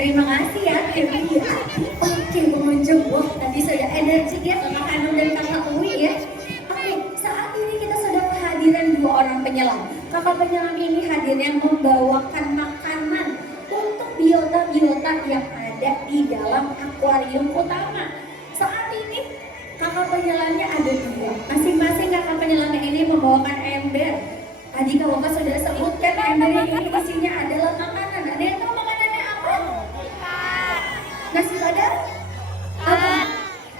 Terima kasih ya, Dewi ya. Oke, pengunjung, wah tadi sudah energi ya Kakak Hanum dan Kakak Uwi ya. Oke, saat ini kita sudah kehadiran dua orang penyelam. Kakak penyelam ini hadirnya membawakan makanan untuk biota-biota yang ada di dalam akuarium utama. Saat ini kakak penyelamnya ada dua. Masing-masing kakak penyelamnya ini membawakan ember. Tadi kakak sudah sebutkan ember ini isinya adalah makanan. Ada yang tahu makanannya apa? Nasi padang? Apa?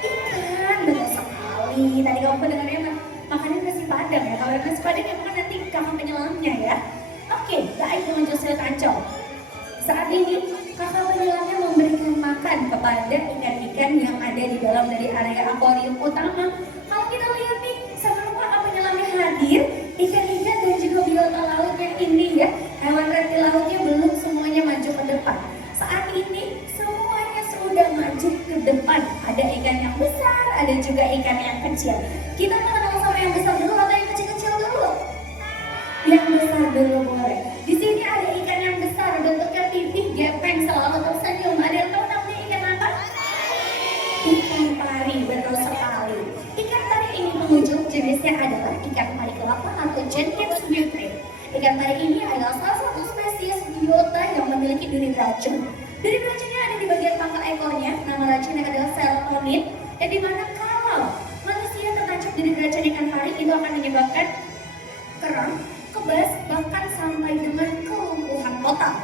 Ikan, betul sekali. Tadi kamu mendengarnya makannya nasi padang ya. Kalau nasi padang yang makan nanti kakak penyelamnya ya. Oke, baik pengunjung Selat Ancol. Saat ini kakak penyelamnya memberikan makan kepada ikan-ikan yang ada di dalam dari area akuarium utama. Kalau kita lihat nih, sebelum kakak penyelamnya hadir, ikan-ikan dan juga biota lautnya ini ya, hewan reptil lautnya belum semuanya maju ke depan. Saat ini semuanya sudah maju ke depan. Ada ikan yang besar, ada juga ikan yang kecil. Kita mau kenal sama yang besar dulu atau yang kecil-kecil dulu? Yang besar dulu boleh. Di sini ada ikan yang besar, bentuknya pipih, gepeng, selalu tersenyum. Ada yang tahu namanya ikan apa? Ikan pari, betul sekali. Ikan pari ini pengunjung jenisnya adalah ikan pari kelapa atau Jenkins butyrate. Ikan pari ini adalah salah satu spesies biota yang memiliki duri beracun. Duri beracunnya ada di bagian pangkal ekornya. Nama racunnya adalah serotonin. Dan dimana kalau manusia tertancap duri beracun ikan pari itu akan menyebabkan kram, kebas, bahkan sampai dengan kelumpuhan total.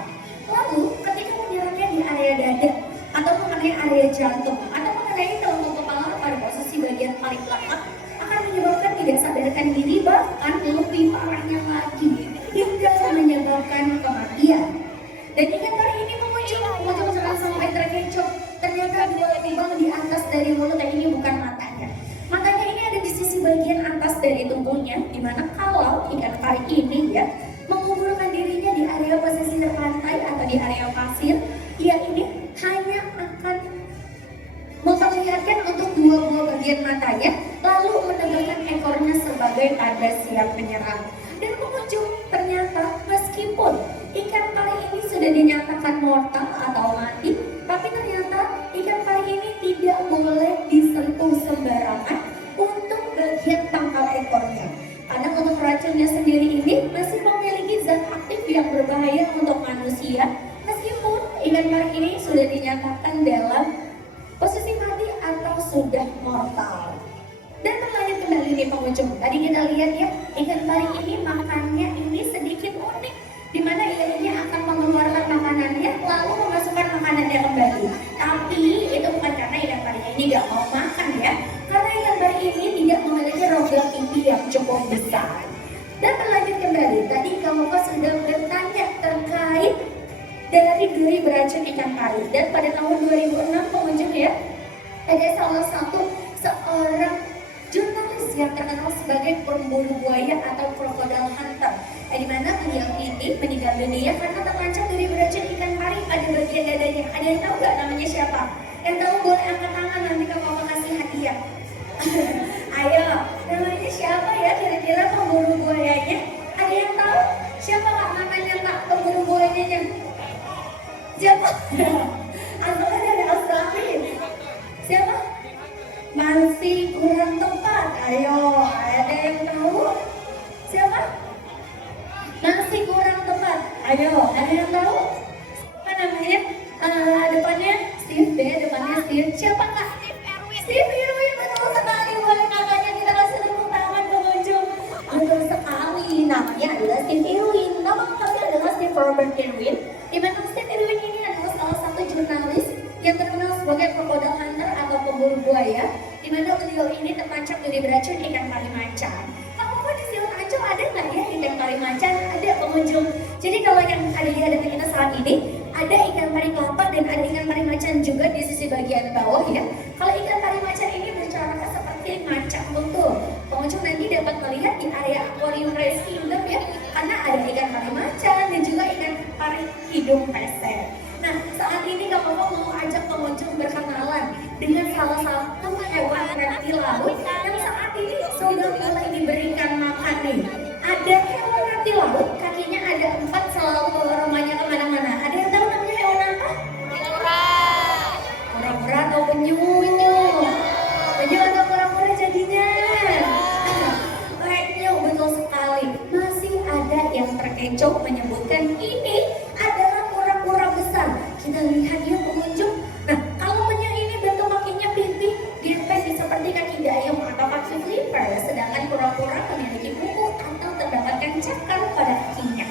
Lalu ketika menyerangnya di area dada atau mengenai area jantung atau mengenai telungkup kepala pada posisi bagian paling belakang akan menyebabkan tidak sadarkan diri, bahkan lebih parahnya lagi hingga menyebabkan kematian. Dan ikan pari ini pengunjung jangan sampai terkecoh. Ternyata dua lubang di atas dari mulut, dan ini bukan matanya. Matanya ini ada di sisi bagian atas dari tubuhnya, dimana kalau ikan pari ini ya mengumpulkan dirinya di area pesisir pantai atau di area pasir, ia ini hanya akan memperlihatkan untuk dua buah bagian matanya, lalu menegakkan ekornya sebagai tanda siap menyerang. Dan pengunjung, ternyata meskipun ikan pari ini sudah dinyatakan mortal atau mati, tapi ternyata ikan pari ini tidak boleh disentuh sembarangan untuk bagian pangkal ekornya. Karena untuk racunnya sendiri ini masih memiliki zat aktif yang berbahaya untuk manusia, meskipun ikan pari ini sudah dinyatakan dalam posisi mati atau sudah mortal. Dan berlanjut kembali nih pengunjung, tadi kita lihat ya, ikan pari ini makannya ini sedikit unik, dimana ia ini akan mengeluarkan makanannya lalu memasukkan makanannya kembali. Tapi itu bukan karena ikan pari ini gak mau makan ya, karena ikan pari ini tidak memiliki rongga pipi yang cukup besar. Dan berlanjut kembali, tadi kamu sudah bertanya terkait dari duri beracun ikan pari. Dan pada tahun 2006 pengunjung ya, ada salah satu seorang jurnalis yang terkenal sebagai pemburu buaya atau crocodile hunter, di mana beliau ini meninggal dunia karena terlancap duri beracun ikan pari pada bagian dadanya. Ada yang tahu nggak namanya siapa? Yang tahu boleh angkat tangan, nanti kamu kasih hadiah. Ayo, namanya siapa ya kira-kira pemburu buayanya? Ada yang tahu siapa kak namanya kak pemburu buayanya? Siapa? Atau dari Australia? Siapa? Masih kurang tepat. Ayo, ada yang tahu? Siapa? Masih kurang tepat. Ayo, ada yang tahu? Apa namanya? Depannya Steve deh, depannya Steve. Siapa kak? Steve Irwin, betul sekali. Boleh kakaknya kita kasih tepuk tangan pengunjung. Betul sekali. Namanya adalah Steve Irwin. Nama lengkapnya adalah Steve Robert Irwin. Di mana Steve Irwin ini adalah salah satu jurnalis yang terkenal sebagai crocodile hunter atau pemburu buaya, di mana beliau ini tertancap duri beracun ikan pari macan. Kamu kok di Selat Ancol ada nggak ya ikan pari macan? Ada pengunjung. Jadi kalau yang ada di hadapan kita saat ini, ada ikan pari kelapa dan ada ikan pari macan juga di sisi bagian bawah ya. Kalau ikan pari macan ini bercorak seperti macan betul. Pengunjung nanti dapat melihat di area Aquarium Race Kingdom ya, karena ada ikan pari macan dan juga ikan pari hidung pesek. Nah, saat ini Kak Koko mau ajak pengunjung berkenalan dengan salah satu hewan reptil laut yang saat ini sudah mulai diberikan makan nih. Ada hewan reptil laut, kakinya ada 4, selalu bawa rumahnya kemana-mana. Ada yang tahu namanya hewan apa? Bencong menyebutkan ini adalah kura-kura besar. Kita lihat ya pengunjung. Nah, kalau penyu ini bentuk kakinya pipi, dempet seperti kaki dayung atau kaki flipper, sedangkan kura-kura memiliki kuku atau terdapatkan cakar pada kakinya.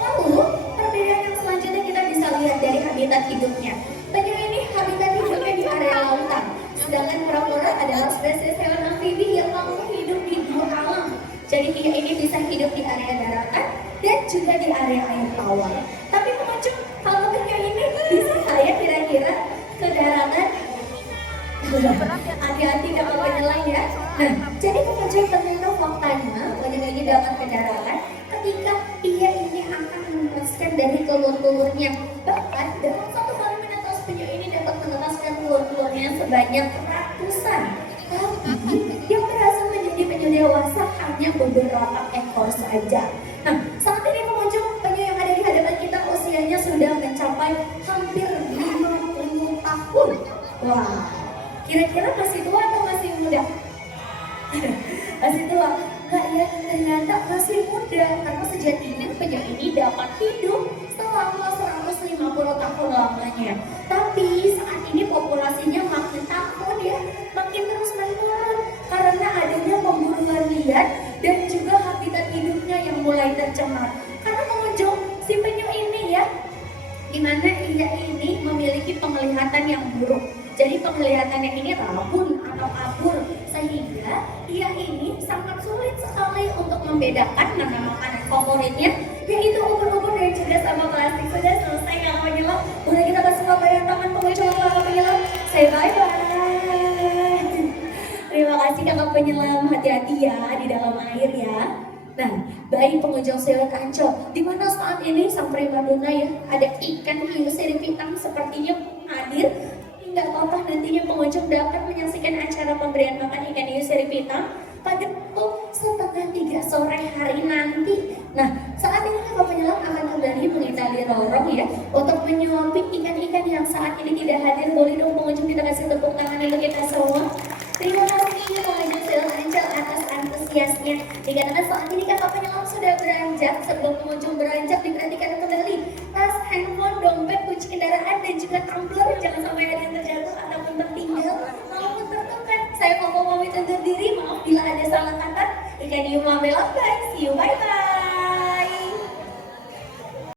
Lalu, perbedaan yang selanjutnya kita bisa lihat dari habitat hidupnya. Penyu ini habitat hidupnya di area lautan, sedangkan kura-kura adalah spesies hewan amfibi yang mampu hidup di dua alam. Jadi dia ini bisa hidup di area daratan dan juga di area air tawar. Tapi pengunjung, kalau penyu ini bisa nggak ya kira-kira ke daratan? Hati-hati kalau penyelam ya. Nah, jadi pengunjung ternyata faktanya penyu ini dapat ke daratan ketika ia ini akan menetaskan dari telur-telurnya. Bahkan dalam satu kali menetas, penyu ini dapat menetaskan telur-telurnya sebanyak ratusan. Tapi yang berhasil menjadi penyu dewasa hanya beberapa ekor saja. Nah, saat ini pengunjung, penyu yang ada di hadapan kita usianya sudah mencapai hampir 50 tahun. Wah, kira-kira masih tua atau masih muda? Masih tua. Enggak ya, ternyata masih muda. Karena sejatinya penyu ini dapat hidup selama 150 tahun lamanya. Tapi saat ini populasinya makin tahun ya, makin terus menurun karena adanya pemburuan liar dan juga habitat hidupnya yang mulai tercemar. Karena pengunjung, si penyu ini ya, dimana ia ini memiliki penglihatan yang buruk. Jadi penglihatannya ini rabun atau abur, sehingga ia ini sangat sulit sekali untuk membedakan mana makanan favoritnya, yaitu ubur-ubur dan juga sama plastik. Sudah selesai kalau penyelam, boleh kita kasih lambaian tangan pengunjung kakak penyelam. Say bye-bye. Terima kasih kakak penyelam, hati-hati ya di dalam air ya. Nah, baik pengunjung Selat Ancol, di mana saat ini sang primadona ya, ada ikan hiu seripitang sepertinya hadir. Nggak apa-apa, nantinya pengunjung dapat menyaksikan acara pemberian makan ikan hiu seripitang pada pukul 2:30 sore hari nanti. Nah, saat ini kakak penyelam akan kembali mengitari lorong ya untuk menyuapi ikan-ikan yang saat ini tidak hadir. Boleh dong pengunjung kita kasih tepuk tangan untuk kita semua. Terima kasih pengunjung Selat Ancol atas antusiasnya. Dikarenakan saat ini kakak penyelam sudah beranjak sebelum pengunjung